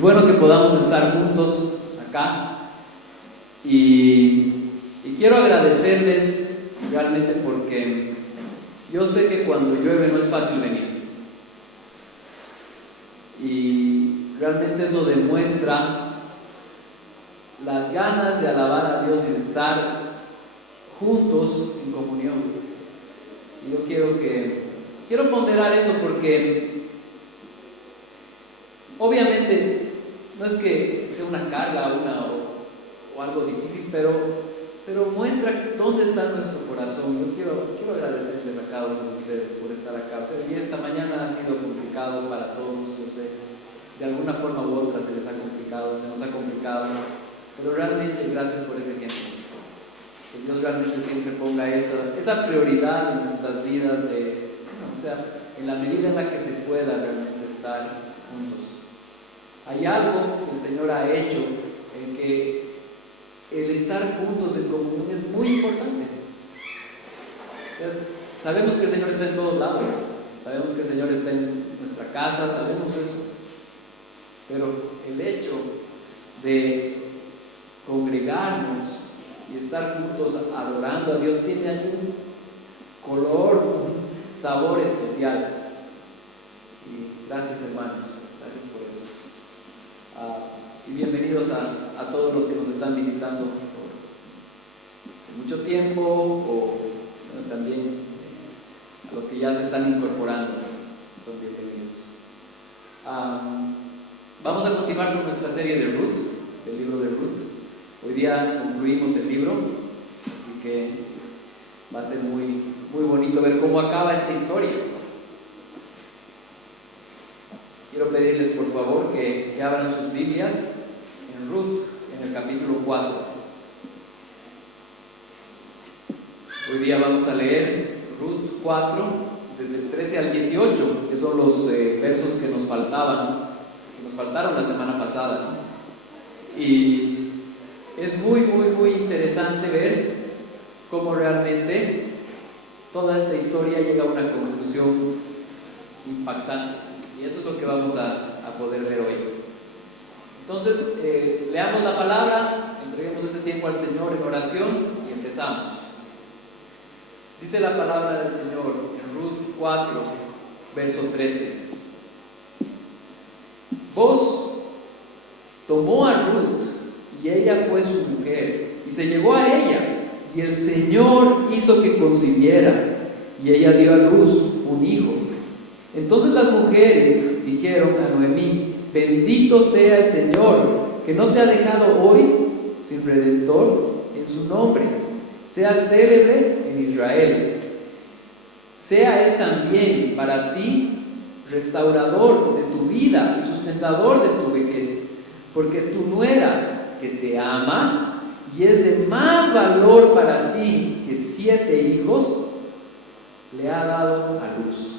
Es bueno que podamos estar juntos acá y quiero agradecerles realmente porque yo sé que cuando llueve no es fácil venir y realmente eso demuestra las ganas de alabar a Dios y de estar juntos en comunión. Y yo quiero ponderar eso porque obviamente no es que sea una carga o algo difícil, pero muestra dónde está nuestro corazón. Yo quiero agradecerles a cada uno de ustedes por estar acá. O sea, y esta mañana ha sido complicado para todos, yo sé, de alguna forma u otra se les ha complicado, se nos ha complicado, pero realmente gracias por ese ejemplo. Que Dios realmente siempre ponga esa prioridad en nuestras vidas o sea, en la medida en la que se pueda realmente estar juntos. Hay algo que el Señor ha hecho en que el estar juntos en comunión es muy importante. O sea, sabemos que el Señor está en todos lados, sabemos que el Señor está en nuestra casa, sabemos eso, pero el hecho de congregarnos y estar juntos adorando a Dios tiene algún color, un sabor especial. Y gracias, hermanos, gracias por eso. Y bienvenidos a todos los que nos están visitando por mucho tiempo o también a los que ya se están incorporando, son bienvenidos. Vamos a continuar con nuestra serie de Ruth, del libro de Ruth. Hoy día concluimos el libro, así que va a ser muy, muy bonito ver cómo acaba esta historia. Quiero pedirles por favor que abran sus Biblias en Ruth, en el capítulo 4. Hoy día vamos a leer Ruth 4, desde el 13 al 18, que son los versos que nos faltaron la semana pasada. Y es muy, muy, muy interesante ver cómo realmente toda esta historia llega a una conclusión impactante. Y eso es lo que vamos a poder ver hoy. Entonces, leamos la palabra, entreguemos este tiempo al Señor en oración y empezamos. Dice la palabra del Señor en Ruth 4, verso 13. Vos tomó a Ruth y ella fue su mujer y se llegó a ella y el Señor hizo que concibiera y ella dio a luz un hijo. Entonces las mujeres dijeron a Noemí: bendito sea el Señor, que no te ha dejado hoy sin redentor en su nombre, sea célebre en Israel. Sea Él también para ti restaurador de tu vida y sustentador de tu vejez, porque tu nuera, que te ama y es de más valor para ti que 7 hijos, le ha dado a luz.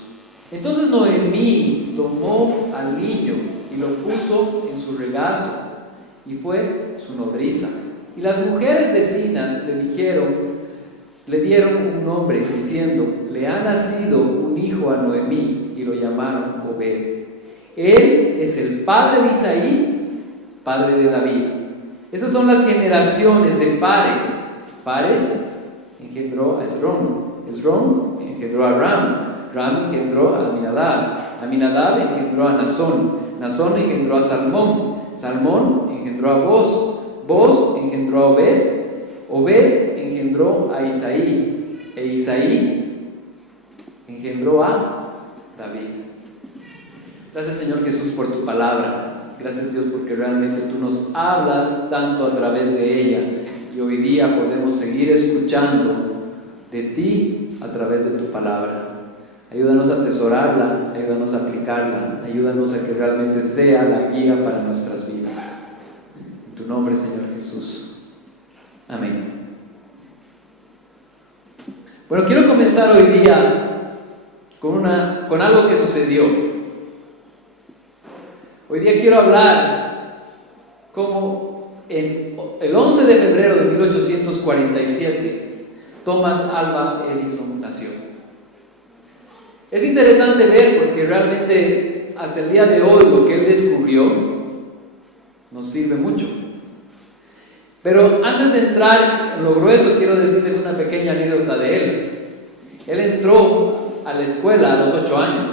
Entonces Noemí tomó al niño y lo puso en su regazo y fue su nodriza. Y las mujeres vecinas le dieron un nombre diciendo: le ha nacido un hijo a Noemí, y lo llamaron Obed. Él es el padre de Isaí, padre de David. Estas son las generaciones de Fares. Fares engendró a Esrom. Esrom engendró a Ram. Ram engendró a Aminadab. Aminadab engendró a Nasón. Nasón engendró a Salmón. Salmón engendró a Boz. Boz engendró a Obed. Obed engendró a Isaí. E Isaí engendró a David. Gracias, Señor Jesús, por tu palabra. Gracias, Dios, porque realmente tú nos hablas tanto a través de ella. Y hoy día podemos seguir escuchando de ti a través de tu palabra. Ayúdanos a atesorarla, ayúdanos a aplicarla, ayúdanos a que realmente sea la guía para nuestras vidas. En tu nombre, Señor Jesús. Amén. Bueno, quiero comenzar hoy día con algo que sucedió. Hoy día quiero hablar cómo el 11 de febrero de 1847 Thomas Alva Edison nació. Es interesante ver porque realmente hasta el día de hoy lo que él descubrió nos sirve mucho. Pero antes de entrar en lo grueso, quiero decirles una pequeña anécdota de él. Él entró a la escuela a los 8 años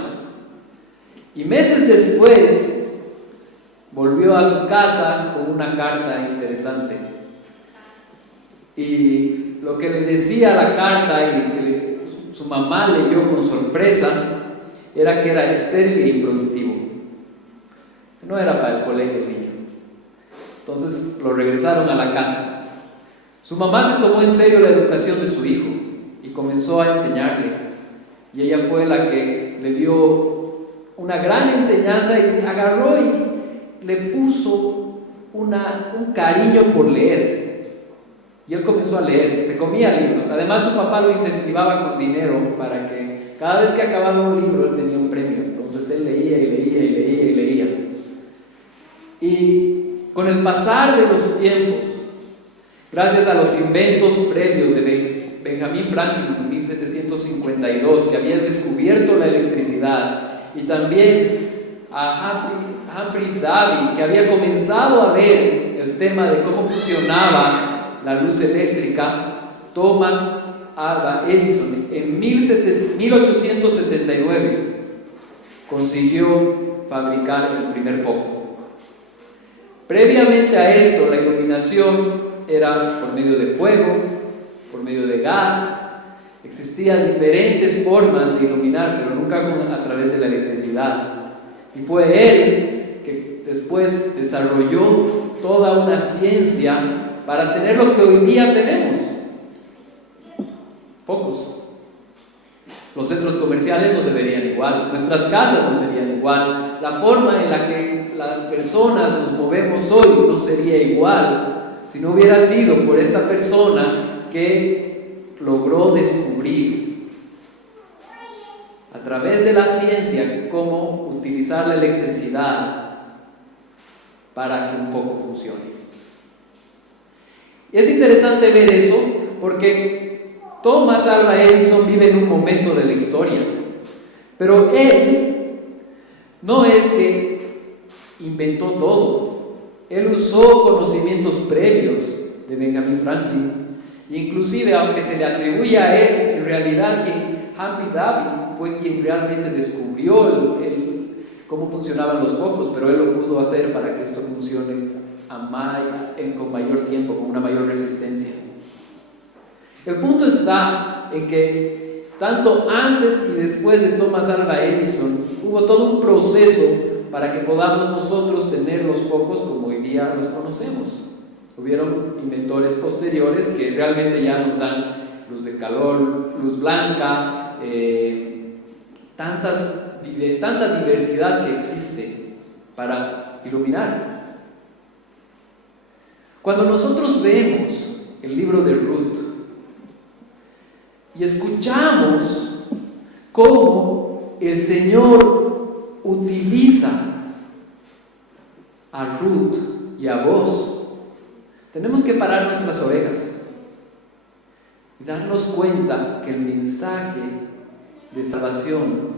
y meses después volvió a su casa con una carta interesante. Y lo que le decía la carta y que su mamá leyó con sorpresa era que era estéril e improductivo. No era para el colegio el niño. Entonces lo regresaron a la casa. Su mamá se tomó en serio la educación de su hijo y comenzó a enseñarle. Y ella fue la que le dio una gran enseñanza y agarró y le puso un cariño por leer. Y él comenzó a leer, se comía libros. Además su papá lo incentivaba con dinero para que cada vez que acababa un libro él tenía un premio. Entonces él leía y leía y leía y leía. Y con el pasar de los tiempos, gracias a los inventos previos de Benjamin Franklin en 1752, que había descubierto la electricidad, y también a Humphrey Davy, que había comenzado a ver el tema de cómo funcionaba la luz eléctrica, Thomas Alva Edison en 1879 consiguió fabricar el primer foco. Previamente a esto, la iluminación era por medio de fuego, por medio de gas. Existían diferentes formas de iluminar, pero nunca a través de la electricidad. Y fue él que después desarrolló toda una ciencia para tener lo que hoy día tenemos: focos. Los centros comerciales no se verían igual, nuestras casas no serían igual, la forma en la que las personas nos movemos hoy no sería igual si no hubiera sido por esta persona que logró descubrir a través de la ciencia cómo utilizar la electricidad para que un foco funcione. Y es interesante ver eso porque Thomas Alva Edison vive en un momento de la historia, pero él no es que inventó todo. Él usó conocimientos previos de Benjamin Franklin, e inclusive, aunque se le atribuye a él, en realidad Humphrey Davy fue quien realmente descubrió cómo funcionaban los focos, pero él lo pudo hacer para que esto funcione con mayor tiempo, con una mayor resistencia. El punto está en que tanto antes y después de Thomas Alva Edison hubo todo un proceso para que podamos nosotros tener los focos como hoy día los conocemos. Hubieron inventores posteriores que realmente ya nos dan luz de calor, luz blanca, tanta diversidad que existe para iluminar. Cuando nosotros vemos el libro de Ruth y escuchamos cómo el Señor utiliza a Ruth y a vos, tenemos que parar nuestras orejas y darnos cuenta que el mensaje de salvación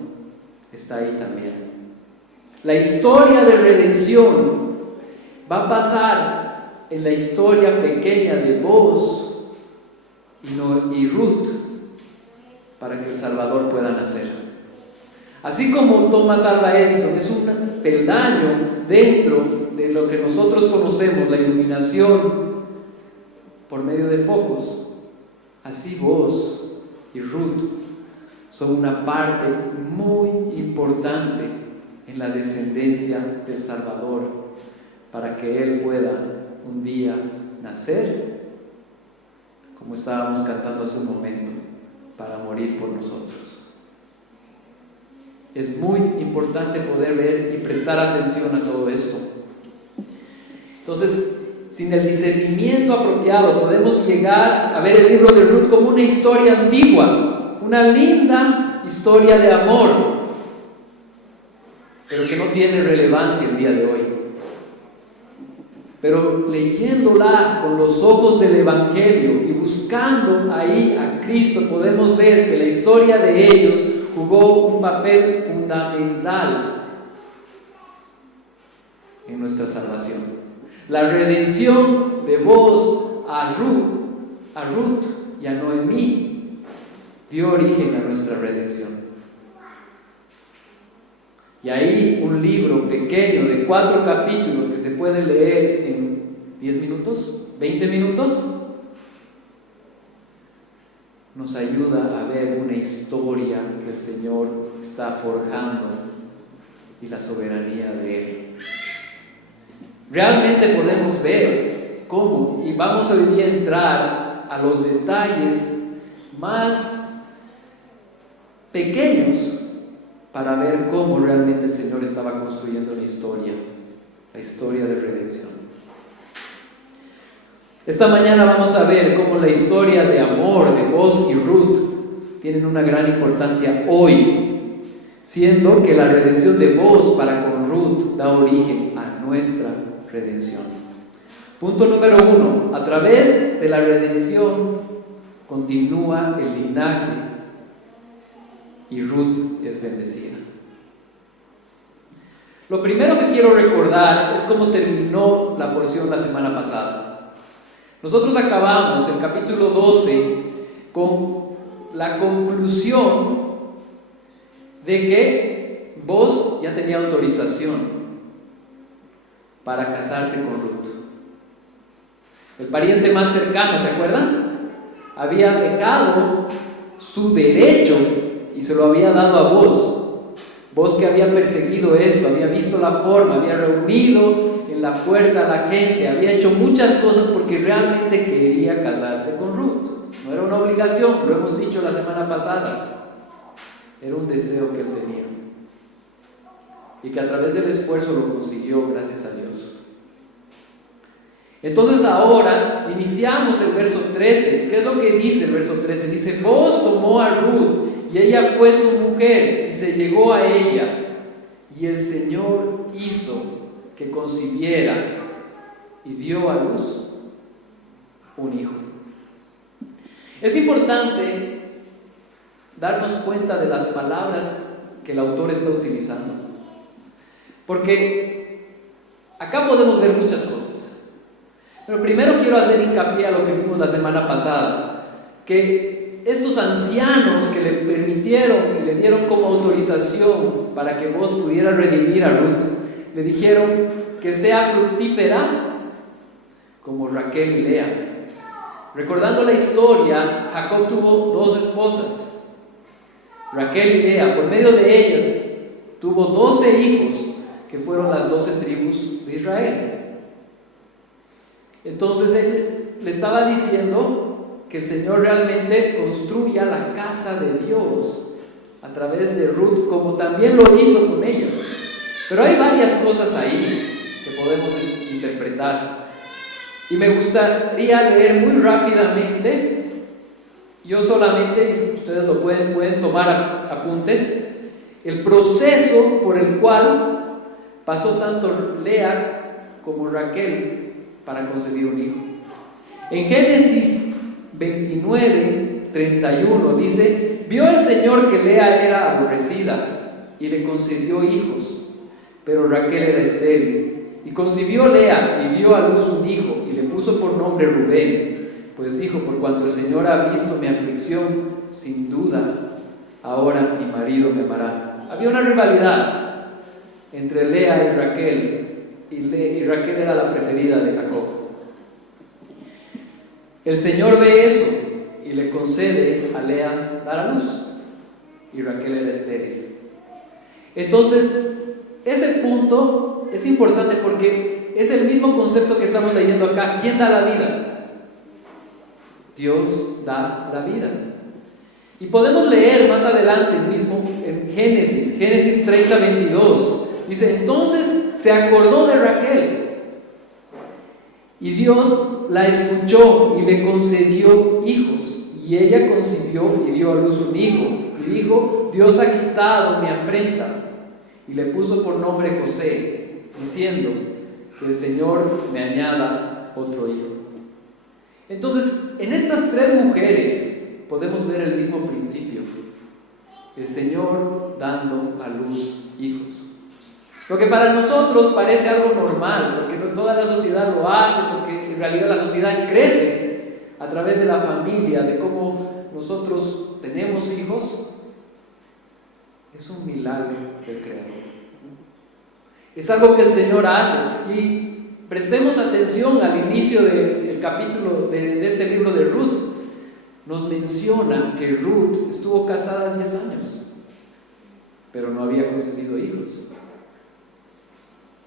está ahí también. La historia de redención va a pasar en la historia pequeña de vos y Ruth, para que el Salvador pueda nacer. Así como Thomas Alva Edison es un peldaño dentro de lo que nosotros conocemos, la iluminación por medio de focos, así vos y Ruth son una parte muy importante en la descendencia del Salvador, para que Él pueda un día nacer, como estábamos cantando hace un momento, para morir por nosotros. Es muy importante poder ver y prestar atención a todo esto. Entonces, sin el discernimiento apropiado, podemos llegar a ver el libro de Ruth como una historia antigua, una linda historia de amor, pero que no tiene relevancia el día de hoy. Pero leyéndola con los ojos del Evangelio y buscando ahí a Cristo, podemos ver que la historia de ellos jugó un papel fundamental en nuestra salvación. La redención de Booz a Ruth y a Noemí dio origen a nuestra redención. Y ahí un libro pequeño de 4 capítulos que se puede leer en 10 minutos, 20 minutos, nos ayuda a ver una historia que el Señor está forjando y la soberanía de Él. Realmente podemos ver cómo, y vamos hoy día a entrar a los detalles más pequeños para ver cómo realmente el Señor estaba construyendo la historia de redención. Esta mañana vamos a ver cómo la historia de amor de Booz y Ruth tienen una gran importancia hoy, siendo que la redención de Booz para con Ruth da origen a nuestra redención. Punto número 1. A través de la redención continúa el linaje y Ruth es bendecida. Lo primero que quiero recordar es cómo terminó la porción la semana pasada. Nosotros acabamos el capítulo 12 con la conclusión de que Booz ya tenía autorización para casarse con Ruth. El pariente más cercano, ¿se acuerdan? Había dejado su derecho y se lo había dado a Booz. Booz, que había perseguido esto, había visto la forma, había reunido en la puerta a la gente, había hecho muchas cosas porque realmente quería casarse con Ruth. No era una obligación, lo hemos dicho la semana pasada, era un deseo que él tenía y que a través del esfuerzo lo consiguió, gracias a Dios. Entonces ahora iniciamos el verso 13. ¿Qué es lo que dice el verso 13? Dice: Booz tomó a Ruth y ella fue su mujer y se llegó a ella, y el Señor hizo que concibiera y dio a luz un hijo. Es importante darnos cuenta de las palabras que el autor está utilizando, porque acá podemos ver muchas cosas, pero primero quiero hacer hincapié a lo que vimos la semana pasada, que estos ancianos que le permitieron y le dieron como autorización para que Booz pudiera redimir a Ruth, le dijeron que sea fructífera como Raquel y Lea. Recordando la historia, Jacob tuvo 2 esposas, Raquel y Lea. Por medio de ellas tuvo 12 hijos que fueron las 12 tribus de Israel. Entonces él le estaba diciendo que el Señor realmente construya la casa de Dios a través de Ruth, como también lo hizo con ellas. Pero hay varias cosas ahí que podemos interpretar, y me gustaría leer muy rápidamente. Yo solamente, ustedes lo pueden tomar apuntes, el proceso por el cual pasó tanto Lea como Raquel para concebir un hijo. En Génesis 29:31 dice: vio el Señor que Lea era aborrecida y le concedió hijos, pero Raquel era estéril. Y concibió Lea y dio a luz un hijo y le puso por nombre Rubén, pues dijo: por cuanto el Señor ha visto mi aflicción, sin duda ahora mi marido me amará. Había una rivalidad entre Lea y Raquel, y Raquel era la preferida de Jacob. El Señor ve eso y le concede a Lea dar a luz, y Raquel era estéril. Entonces, ese punto es importante porque es el mismo concepto que estamos leyendo acá. ¿Quién da la vida? Dios da la vida. Y podemos leer más adelante mismo en Génesis 30:22. Dice: entonces se acordó de Raquel, y Dios la escuchó y le concedió hijos, y ella concibió y dio a luz un hijo, y dijo: Dios ha quitado mi afrenta, y le puso por nombre José, diciendo: que el Señor me añada otro hijo. Entonces, en estas 3 mujeres podemos ver el mismo principio: el Señor dando a luz hijos. Lo que para nosotros parece algo normal, porque no toda la sociedad lo hace, porque en realidad la sociedad crece a través de la familia, de cómo nosotros tenemos hijos, es un milagro del Creador. Es algo que el Señor hace. Y prestemos atención al inicio del capítulo de este libro de Ruth. Nos menciona que Ruth estuvo casada 10 años, pero no había concebido hijos.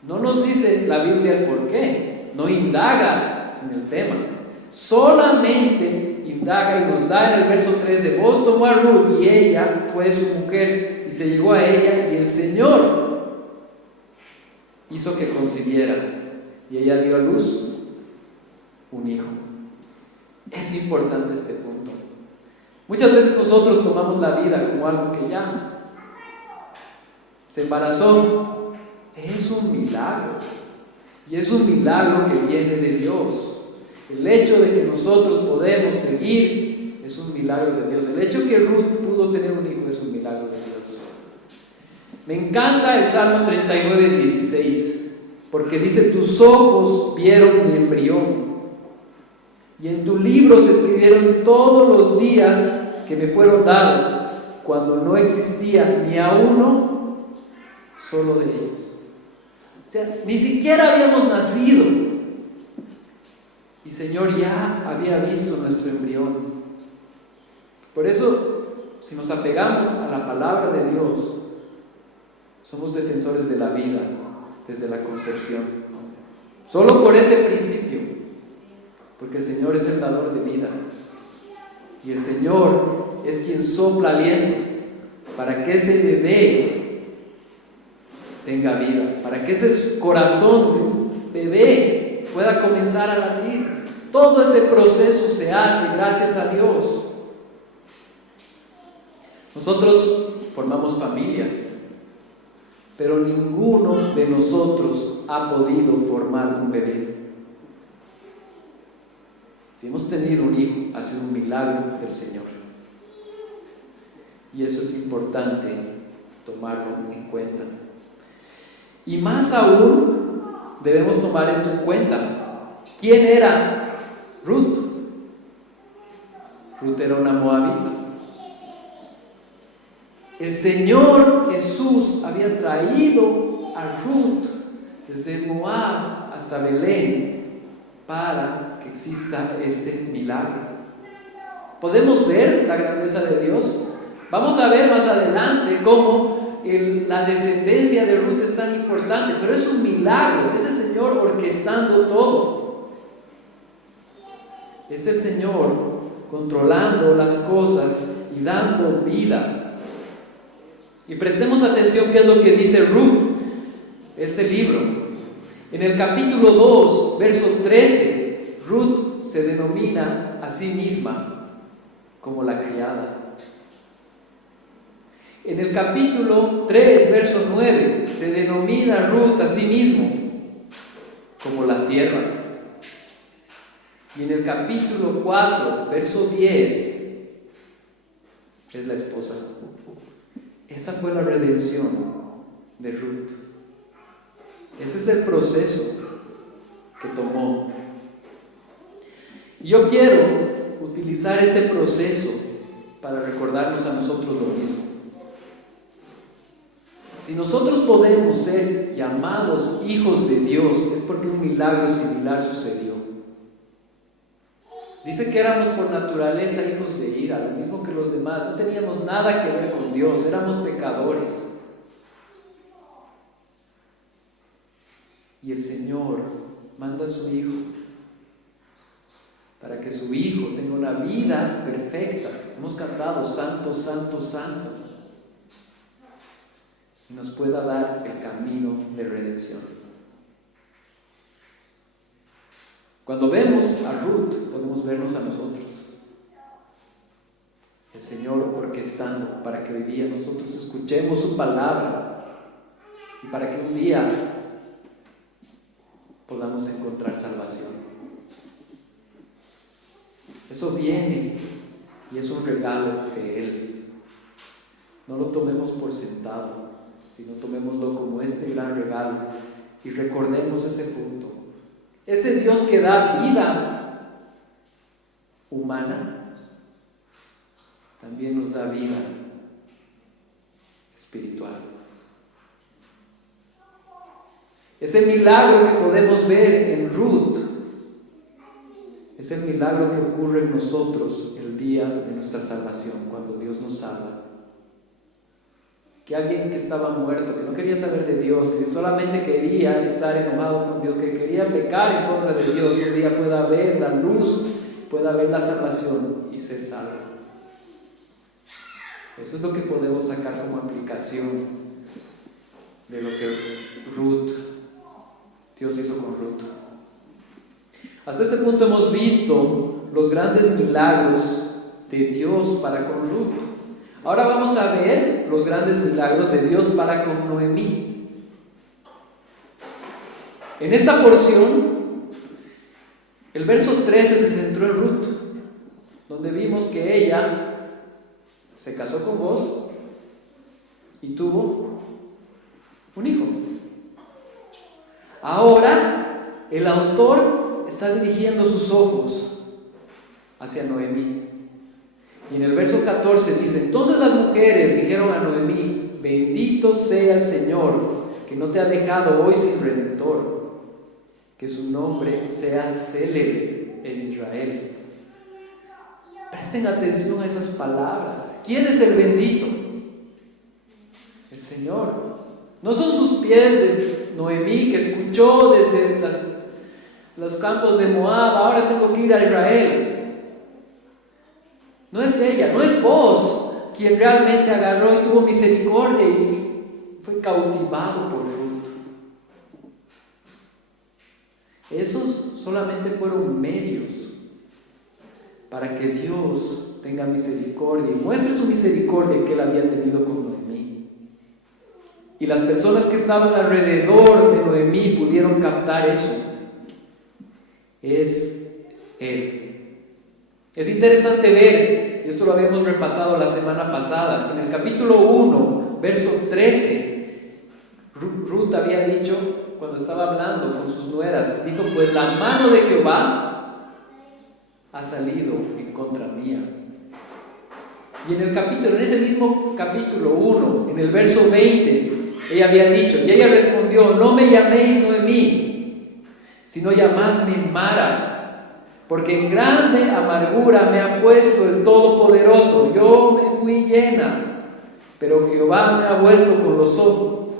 No nos dice la Biblia el por qué, no indaga en el tema, solamente indaga y nos da en el verso 13: vos tomó a Ruth y ella fue su mujer y se llegó a ella y el Señor hizo que concibiera y ella dio a luz un hijo. Es importante este punto. Muchas veces nosotros tomamos la vida como algo que ya se embarazó. Es un milagro, y es un milagro que viene de Dios. El hecho de que nosotros podemos seguir es un milagro de Dios. El hecho que Ruth pudo tener un hijo es un milagro de Dios. Me encanta el Salmo 39:16, porque dice: tus ojos vieron mi embrión, y en tu libro se escribieron todos los días que me fueron dados, cuando no existía ni a uno solo de ellos. O sea, ni siquiera habíamos nacido y Señor ya había visto nuestro embrión. Por eso, si nos apegamos a la palabra de Dios, somos defensores de la vida desde la concepción. Solo por ese principio, porque el Señor es el dador de vida y el Señor es quien sopla aliento para que ese bebé tenga vida, para que ese corazón de un bebé pueda comenzar a latir. Todo ese proceso se hace gracias a Dios. Nosotros formamos familias, pero ninguno de nosotros ha podido formar un bebé. Si hemos tenido un hijo, ha sido un milagro del Señor. Y eso es importante tomarlo en cuenta. Y más aún, debemos tomar esto en cuenta. ¿Quién era Ruth? Ruth era una moabita. El Señor Jesús había traído a Ruth desde Moab hasta Belén para que exista este milagro. ¿Podemos ver la grandeza de Dios? Vamos a ver más adelante cómo la descendencia de Ruth es tan importante, pero es un milagro. Es el Señor orquestando todo. Es el Señor controlando las cosas y dando vida. Y prestemos atención qué es lo que dice Ruth, este libro. En el capítulo 2, verso 13, Ruth se denomina a sí misma como la criada. En el capítulo 3, verso 9, se denomina Ruth a sí mismo como la sierva. Y en el capítulo 4, verso 10, es la esposa. Esa fue la redención de Ruth. Ese es el proceso que tomó. Y yo quiero utilizar ese proceso para recordarnos a nosotros lo mismo. Si nosotros podemos ser llamados hijos de Dios, es porque un milagro similar sucedió. Dice que éramos por naturaleza hijos de ira, lo mismo que los demás. No teníamos nada que ver con Dios, éramos pecadores. Y el Señor manda a su Hijo para que su Hijo tenga una vida perfecta. Hemos cantado Santo, Santo, Santo. Y nos pueda dar el camino de redención. Cuando vemos a Ruth, podemos vernos a nosotros. El Señor orquestando para que hoy día nosotros escuchemos su palabra y para que un día podamos encontrar salvación. Eso viene y es un regalo de Él. No lo tomemos por sentado. sino tomémoslo como este gran regalo y recordemos ese punto. Ese Dios que da vida humana, también nos da vida espiritual. Ese milagro que podemos ver en Ruth es el milagro que ocurre en nosotros el día de nuestra salvación, cuando Dios nos salva. Que alguien que estaba muerto, que no quería saber de Dios, que solamente quería estar enojado con Dios, que quería pecar en contra de Dios, un día pueda ver la luz, pueda ver la salvación y ser salvo. Eso es lo que podemos sacar como aplicación de lo que Dios hizo con Ruth. Hasta este punto hemos visto los grandes milagros de Dios para con Ruth. Ahora vamos a ver los grandes milagros de Dios para con Noemí. En esta porción, el verso 13 se centró en Ruth, donde vimos que ella se casó con Boaz y tuvo un hijo. Ahora, el autor está dirigiendo sus ojos hacia Noemí. Y en el verso 14 dice: entonces las mujeres dijeron a Noemí: bendito sea el Señor, que no te ha dejado hoy sin redentor, que su nombre sea célebre en Israel. Presten atención a esas palabras. ¿Quién es el bendito? El Señor. No son sus pies de Noemí, que escuchó desde los campos de Moab: ahora tengo que ir a Israel. No es ella, no es Boaz quien realmente agarró y tuvo misericordia y fue cautivado por Ruth. Esos solamente fueron medios para que Dios tenga misericordia y muestre su misericordia que él había tenido con Noemí. Y las personas que estaban alrededor de Noemí pudieron captar eso. Es él. Es interesante ver, y esto lo habíamos repasado la semana pasada, en el capítulo 1, verso 13, Ruth había dicho, cuando estaba hablando con sus nueras, dijo: pues la mano de Jehová ha salido en contra mía. Y en ese mismo capítulo 1, en el verso 20, ella había dicho, y ella respondió: no me llaméis Noemí, sino llamadme Mara, porque en grande amargura me ha puesto el Todopoderoso. Yo me fui llena, pero Jehová me ha vuelto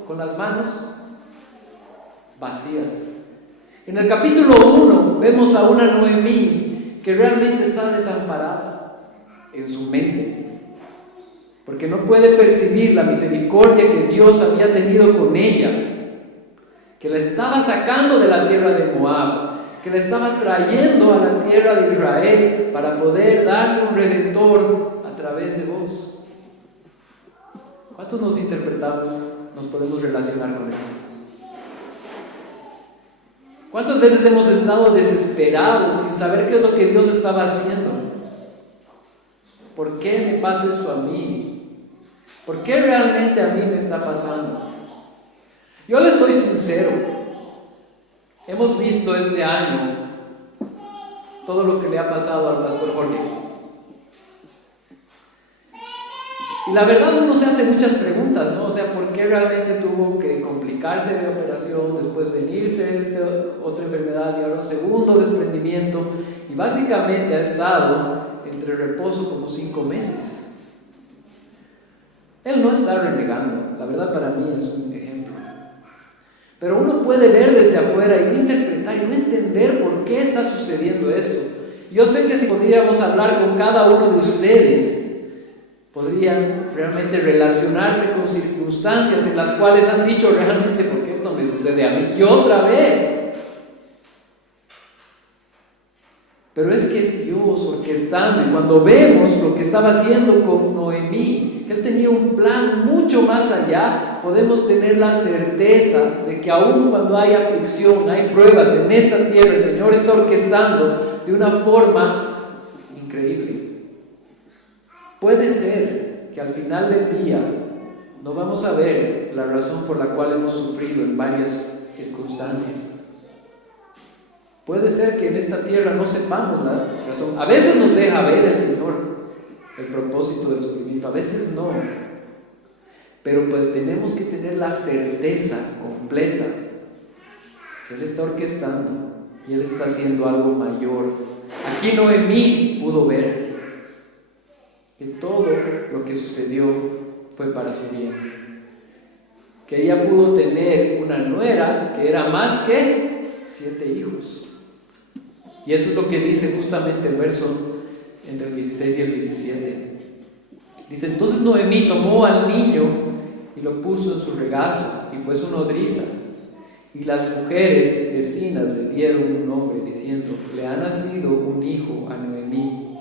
con las manos vacías. En el capítulo 1 vemos a una Noemí que realmente está desamparada en su mente, porque no puede percibir la misericordia que Dios había tenido con ella, que la estaba sacando de la tierra de Moab, que la estaba trayendo a la tierra de Israel para poder darle un redentor a través de vos. ¿Cuántos nos interpretamos, nos podemos relacionar con eso? ¿Cuántas veces hemos estado desesperados sin saber qué es lo que Dios estaba haciendo? ¿Por qué me pasa esto a mí? ¿Por qué realmente a mí me está pasando? Yo les soy sincero. Hemos visto este año todo lo que le ha pasado al pastor Jorge. Y la verdad uno se hace muchas preguntas, ¿no? O sea, ¿por qué realmente tuvo que complicarse de operación, después venirse otra enfermedad y ahora un segundo desprendimiento? Y básicamente ha estado entre reposo como 5 meses. Él no está renegando, la verdad para mí es un ejemplo. Pero uno puede ver desde afuera y no interpretar y no entender por qué está sucediendo esto. Yo sé que si pudiéramos hablar con cada uno de ustedes, podrían realmente relacionarse con circunstancias en las cuales han dicho realmente: ¿por qué esto me sucede a mí? Y otra vez. Pero es que es Dios orquestando. Y cuando vemos lo que estaba haciendo con Noemí, que él tenía un plan mucho más allá, podemos tener la certeza de que aun cuando hay aflicción, hay pruebas en esta tierra, el Señor está orquestando de una forma increíble. Puede ser que al final del día no vamos a ver la razón por la cual hemos sufrido en varias circunstancias. Puede ser que en esta tierra no sepamos la razón. A veces nos deja ver el Señor el propósito del sufrimiento, a veces no. Pero pues tenemos que tener la certeza completa que Él está orquestando y Él está haciendo algo mayor. Aquí Noemí pudo ver que todo lo que sucedió fue para su bien. Que ella pudo tener una nuera que era más que 7 hijos. Y eso es lo que dice justamente el verso entre el 16 y el 17. Dice: entonces Noemí tomó al niño y lo puso en su regazo y fue su nodriza. Y las mujeres vecinas le dieron un nombre diciendo: le ha nacido un hijo a Noemí.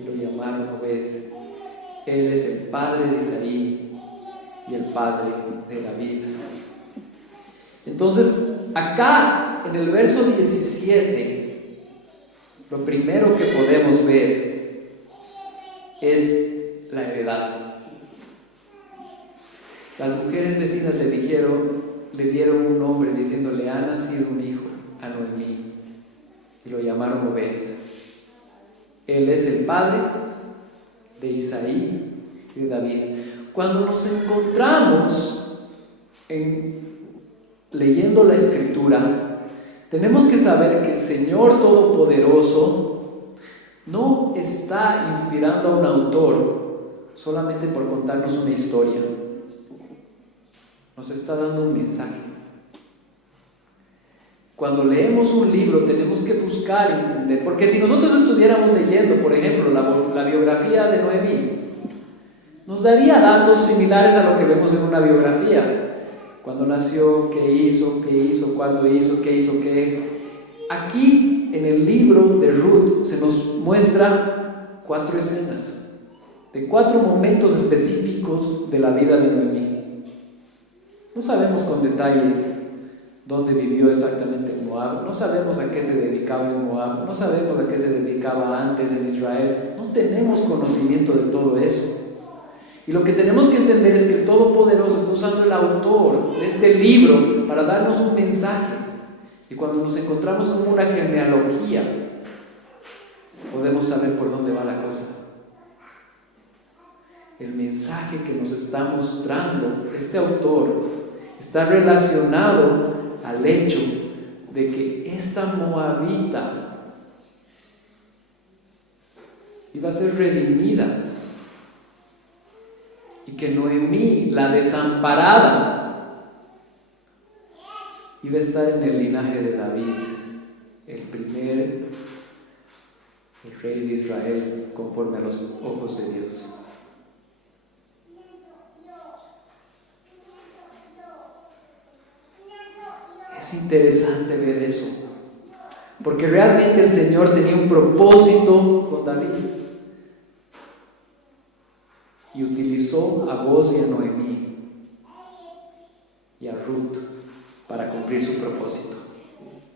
Y lo llamaron Obed. Él es el padre de Isaí y el padre de David. Entonces, acá en el verso 17, lo primero que podemos ver es la heredad. Las mujeres vecinas le dieron un nombre diciendo: le ha nacido un hijo a Noemí, y lo llamaron Obed. Él es el padre de Isaí y de David. Cuando nos encontramos leyendo la Escritura, tenemos que saber que el Señor Todopoderoso no está inspirando a un autor solamente por contarnos una historia. Nos está dando un mensaje. Cuando leemos un libro tenemos que buscar entender, porque si nosotros estuviéramos leyendo, por ejemplo, la biografía de Noemí, nos daría datos similares a lo que vemos en una biografía. Cuando nació, qué hizo, cuándo hizo, qué hizo, qué. Aquí en el libro de Ruth se nos muestra 4 escenas de 4 momentos específicos de la vida de Noemí. No sabemos con detalle dónde vivió exactamente en Moab, no sabemos a qué se dedicaba en Moab, no sabemos a qué se dedicaba antes en Israel, no tenemos conocimiento de todo eso. Y lo que tenemos que entender es que el Todopoderoso está usando el autor de este libro para darnos un mensaje. Y cuando nos encontramos con una genealogía, podemos saber por dónde va la cosa. El mensaje que nos está mostrando este autor está relacionado al hecho de que esta moabita iba a ser redimida. Y que Noemí, la desamparada, iba a estar en el linaje de David, el rey de Israel, conforme a los ojos de Dios. Es interesante ver eso, porque realmente el Señor tenía un propósito con David. Y utilizó a Boz y a Noemí y a Ruth para cumplir su propósito.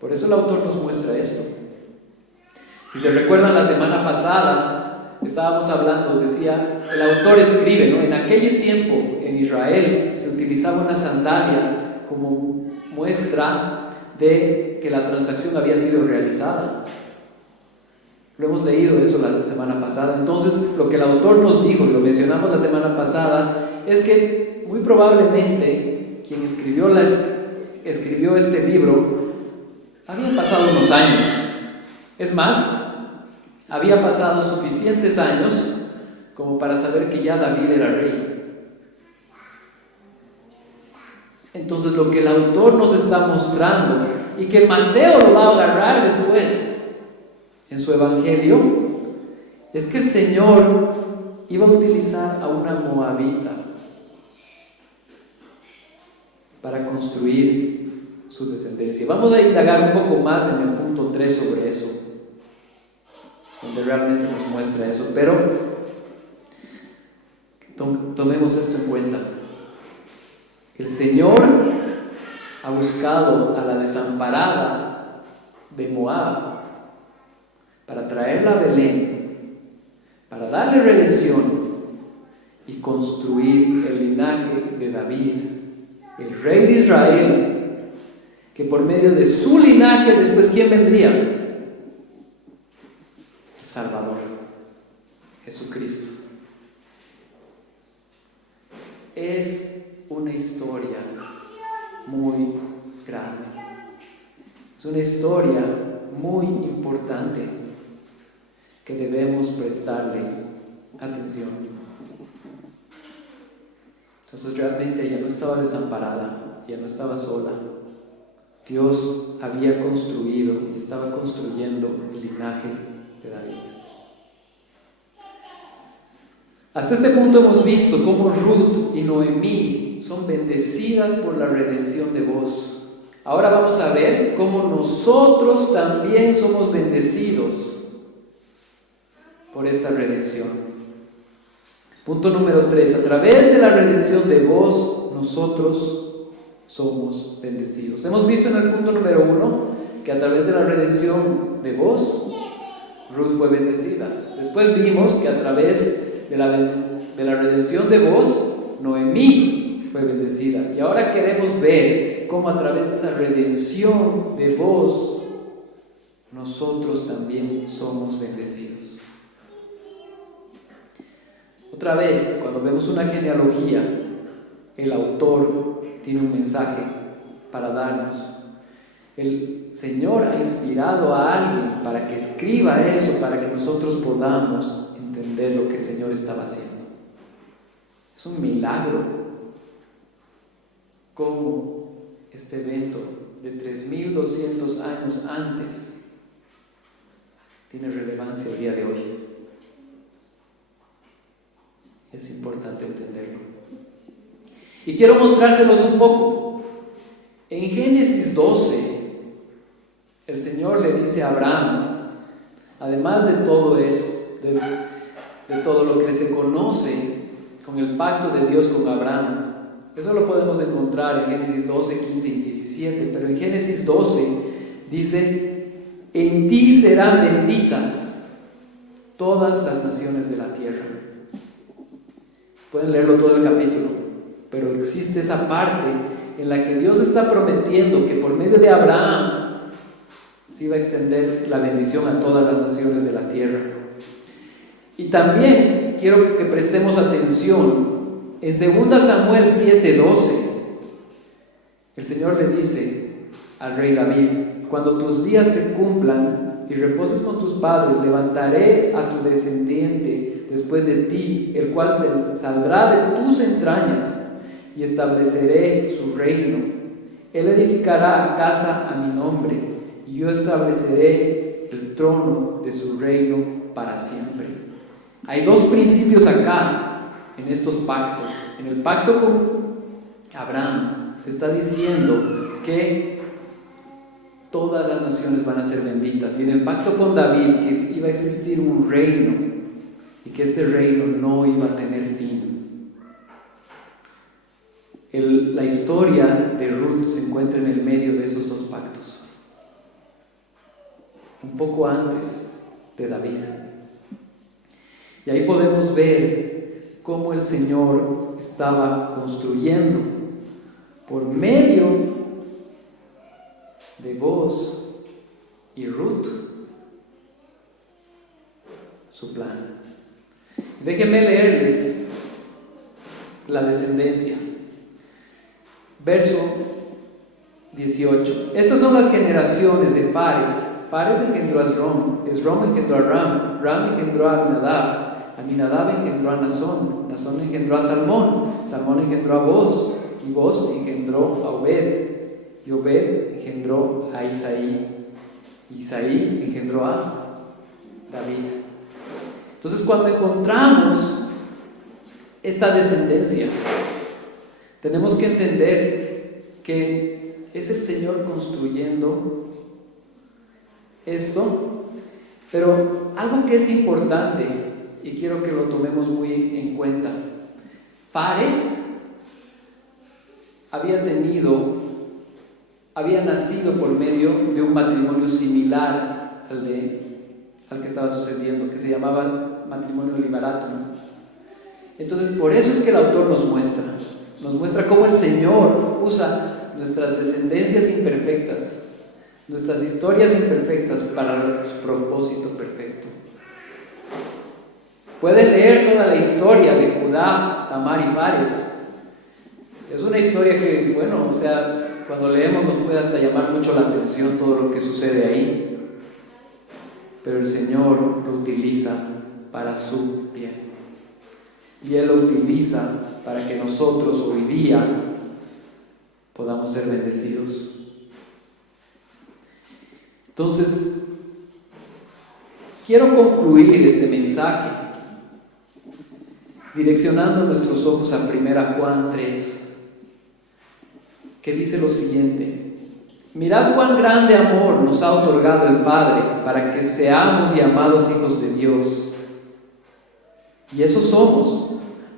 Por eso el autor nos muestra esto. Si se recuerdan, la semana pasada estábamos hablando, decía, el autor escribe, ¿no? En aquel tiempo en Israel se utilizaba una sandalia como muestra de que la transacción había sido realizada. Lo hemos leído eso la semana pasada. Entonces, lo que el autor nos dijo, y lo mencionamos la semana pasada, es que muy probablemente quien escribió este libro habían pasado unos años. Es más, había pasado suficientes años como para saber que ya David era rey. Entonces, lo que el autor nos está mostrando, y que Mateo lo va a agarrar después en su evangelio, es que el Señor iba a utilizar a una moabita para construir su descendencia. Vamos a indagar un poco más en el punto 3 sobre eso, donde realmente nos muestra eso, pero tomemos esto en cuenta. El Señor ha buscado a la desamparada de Moab para traerla a Belén, para darle redención y construir el linaje linaje de David, el rey de Israel, que por medio de su linaje después, ¿quién vendría? El Salvador, Jesucristo. Es una historia muy grande. Es una historia muy importante que debemos prestarle atención. Entonces realmente ella no estaba desamparada, ella no estaba sola. Dios había construido y estaba construyendo el linaje de David. Hasta este punto hemos visto cómo Ruth y Noemí son bendecidas por la redención de Booz. Ahora vamos a ver cómo nosotros también somos bendecidos por esta redención. Punto número 3. A través de la redención de Booz, nosotros somos bendecidos. Hemos visto en el punto número 1 que a través de la redención de Booz, Ruth fue bendecida. Después vimos que a través de la redención de Booz, Noemí fue bendecida. Y ahora queremos ver cómo a través de esa redención de Booz, nosotros también somos bendecidos. Otra vez, cuando vemos una genealogía, el autor tiene un mensaje para darnos. El Señor ha inspirado a alguien para que escriba eso, para que nosotros podamos entender lo que el Señor estaba haciendo. Es un milagro cómo este evento de 3200 años antes tiene relevancia el día de hoy. Es importante entenderlo. Y quiero mostrárselos un poco. En Génesis 12, el Señor le dice a Abraham, además de todo eso, de todo lo que se conoce con el pacto de Dios con Abraham, eso lo podemos encontrar en Génesis 12, 15 y 17, pero en Génesis 12 dice: en ti serán benditas todas las naciones de la tierra. Pueden leerlo todo el capítulo, pero existe esa parte en la que Dios está prometiendo que por medio de Abraham se iba a extender la bendición a todas las naciones de la tierra. Y también quiero que prestemos atención en 2 Samuel 7:12. El Señor le dice al rey David: cuando tus días se cumplan y reposes con tus padres, levantaré a tu descendiente después de ti, el cual saldrá de tus entrañas, y estableceré su reino. Él edificará casa a mi nombre, y yo estableceré el trono de su reino para siempre. Hay dos principios acá en estos pactos. En el pacto con Abraham se está diciendo que todas las naciones van a ser benditas, y en el pacto con David que iba a existir un reino y que este reino no iba a tener fin. La historia de Ruth se encuentra en el medio de esos dos pactos, un poco antes de David. Y ahí podemos ver cómo el Señor estaba construyendo por medio de Booz y Ruth su plan. Déjenme leerles la descendencia. Verso 18. Estas son las generaciones de Fares. Fares engendró a Esrom. Esrom engendró a Ram. Ram engendró a Aminadab. Aminadab engendró a Nazón. Nazón engendró a Salmón. Salmón engendró a Booz. Y Booz engendró a Obed. Y Obed engendró a Isaí. Isaí engendró a David. Entonces, cuando encontramos esta descendencia, tenemos que entender que es el Señor construyendo esto, pero algo que es importante y quiero que lo tomemos muy en cuenta: Fares había nacido por medio de un matrimonio similar al que estaba sucediendo, que se llamaba matrimonio liberato, ¿no? Entonces, por eso es que el autor nos muestra Nos muestra cómo el Señor usa nuestras descendencias imperfectas, nuestras historias imperfectas para su propósito perfecto. Pueden leer toda la historia de Judá, Tamar y Fares. Es una historia que, bueno, cuando leemos nos puede hasta llamar mucho la atención todo lo que sucede ahí. Pero el Señor lo utiliza para su bien. Y Él lo utiliza para que nosotros hoy día podamos ser bendecidos. Entonces, quiero concluir este mensaje direccionando nuestros ojos a 1 Juan 3, que dice lo siguiente: mirad cuán grande amor nos ha otorgado el Padre para que seamos llamados hijos de Dios. Y eso somos.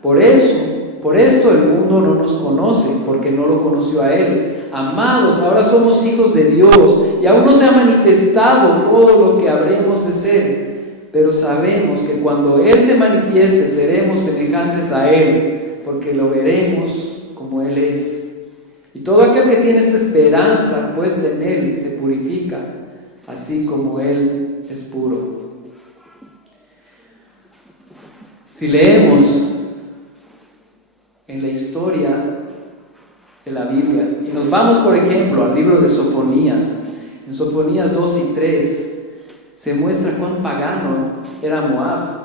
Por esto el mundo no nos conoce, porque no lo conoció a Él. Amados, ahora somos hijos de Dios y aún no se ha manifestado todo lo que habremos de ser, pero sabemos que cuando Él se manifieste seremos semejantes a Él, porque lo veremos como Él es. Y todo aquel que tiene esta esperanza puesta en Él se purifica, así como Él es puro. Si leemos en la historia de la Biblia y nos vamos, por ejemplo, al libro de Sofonías, en Sofonías 2 y 3 se muestra cuán pagano era Moab.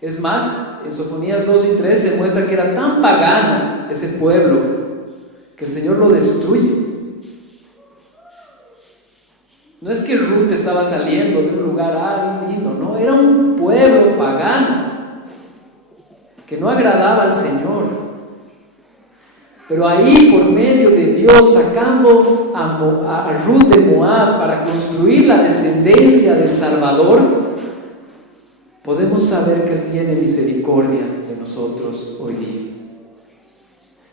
Es más, en Sofonías 2 y 3 se muestra que era tan pagano ese pueblo que el Señor lo destruye. No es que Ruth estaba saliendo de un lugar lindo, no, era un pueblo pagano que no agradaba al Señor. Pero ahí, por medio de Dios, sacando a Ruth de Moab para construir la descendencia del Salvador, podemos saber que Él tiene misericordia de nosotros hoy día.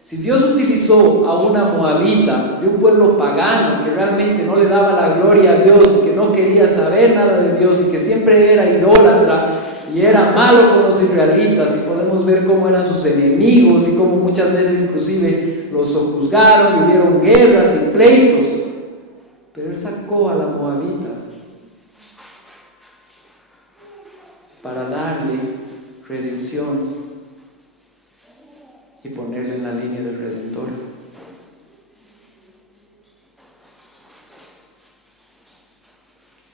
Si Dios utilizó a una moabita de un pueblo pagano que realmente no le daba la gloria a Dios y que no quería saber nada de Dios y que siempre era idólatra y era malo con los israelitas, y podemos ver cómo eran sus enemigos y cómo muchas veces inclusive los juzgaron y hubieron guerras y pleitos, pero Él sacó a la moabita para darle redención y ponerle en la línea del Redentor.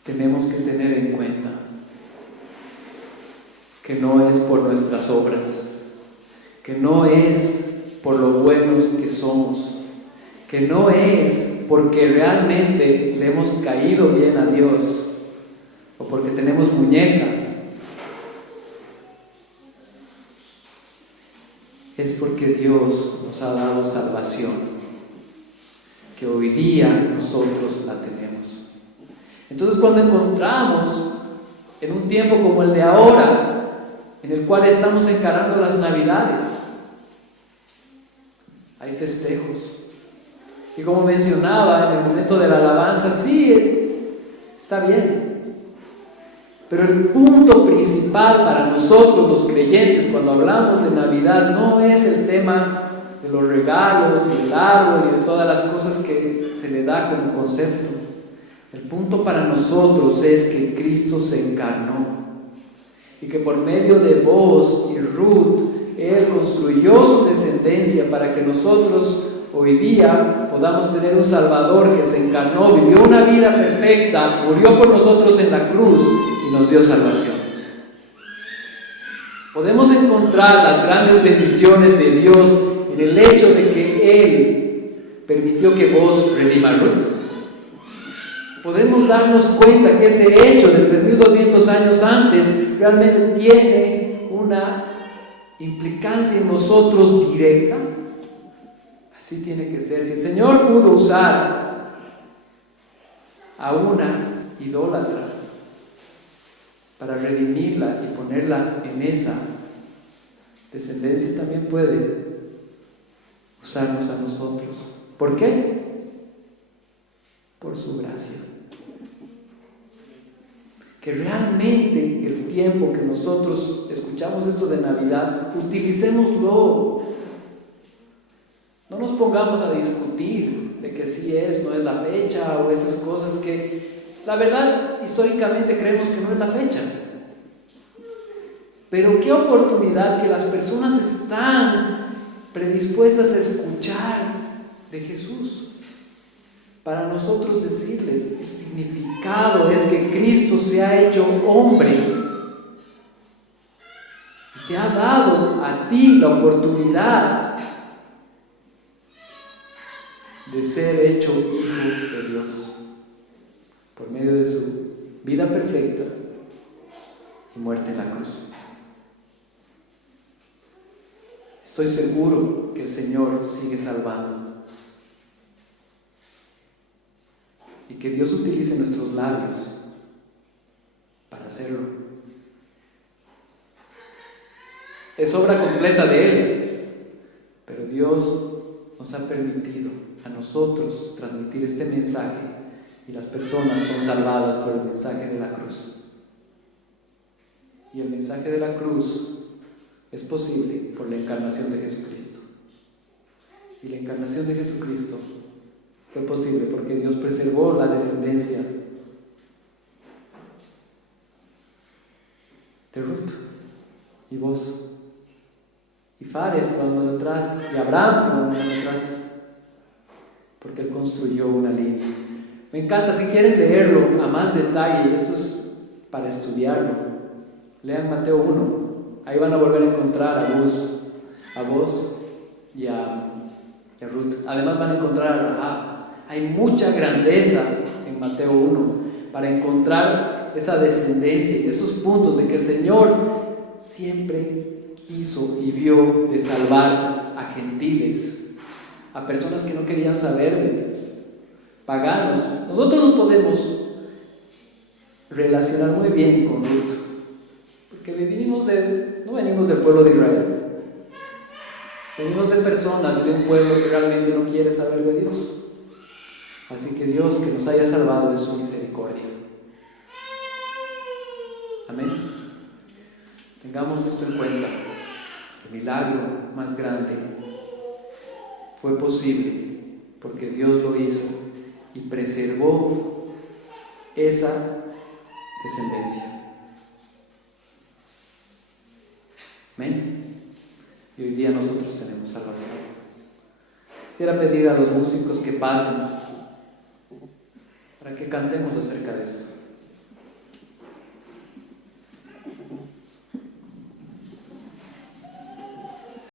Tenemos que tener en cuenta que no es por nuestras obras, que no es por lo buenos que somos, que no es porque realmente le hemos caído bien a Dios o porque tenemos muñeca. Es porque Dios nos ha dado salvación, que hoy día nosotros la tenemos. Entonces, cuando encontramos en un tiempo como el de ahora, en el cual estamos encarando las Navidades, hay festejos, y como mencionaba en el momento de la alabanza, sí, está bien, pero el punto principal para nosotros los creyentes cuando hablamos de Navidad no es el tema de los regalos y el árbol y de todas las cosas que se le da como concepto. El punto para nosotros es que Cristo se encarnó y que por medio de Boaz y Ruth Él construyó su descendencia para que nosotros hoy día podamos tener un Salvador que se encarnó, vivió una vida perfecta, murió por nosotros en la cruz y nos dio salvación. Podemos encontrar las grandes bendiciones de Dios en el hecho de que Él permitió que Boaz redima a Ruth. Podemos darnos cuenta que ese hecho de 3200 años antes realmente tiene una implicancia en nosotros directa. Así tiene que ser. Si el Señor pudo usar a una idólatra para redimirla y ponerla en esa descendencia, también puede usarnos a nosotros. ¿Por qué? Por su gracia. Que realmente el tiempo que nosotros escuchamos esto de Navidad, utilicémoslo No nos pongamos a discutir de que sí es, no es la fecha o esas cosas que la verdad históricamente creemos que no es la fecha. Pero qué oportunidad que las personas están predispuestas a escuchar de Jesús. Para nosotros decirles, el significado es que Cristo se ha hecho hombre y te ha dado a ti la oportunidad de ser hecho hijo de Dios por medio de su vida perfecta y muerte en la cruz. Estoy seguro que el Señor sigue salvando y que Dios utilice nuestros labios para hacerlo. Es obra completa de Él, pero Dios nos ha permitido a nosotros transmitir este mensaje y las personas son salvadas por el mensaje de la cruz. Y el mensaje de la cruz es posible por la encarnación de Jesucristo. Y la encarnación de Jesucristo fue posible porque Dios preservó la descendencia de Ruth y vos. Y Fares va más atrás, y Abraham se va más atrás, porque él construyó una línea. Me encanta, si quieren leerlo a más detalle, esto es para estudiarlo, lean Mateo 1, ahí van a volver a encontrar a vos y a Ruth. Además van a encontrar a Rahab. Hay mucha grandeza en Mateo 1 para encontrar esa descendencia y esos puntos de que el Señor siempre quiso y vio de salvar a gentiles, a personas que no querían saber de Dios, paganos. Nosotros nos podemos relacionar muy bien con Ruth, porque no venimos del pueblo de Israel, venimos de personas de un pueblo que realmente no quiere saber de Dios. Así que Dios que nos haya salvado de su misericordia. Amén. Tengamos esto en cuenta. El milagro más grande fue posible porque Dios lo hizo y preservó esa descendencia. Amén. Y hoy día nosotros tenemos salvación. Quisiera pedir a los músicos que pasen para que cantemos acerca de esto.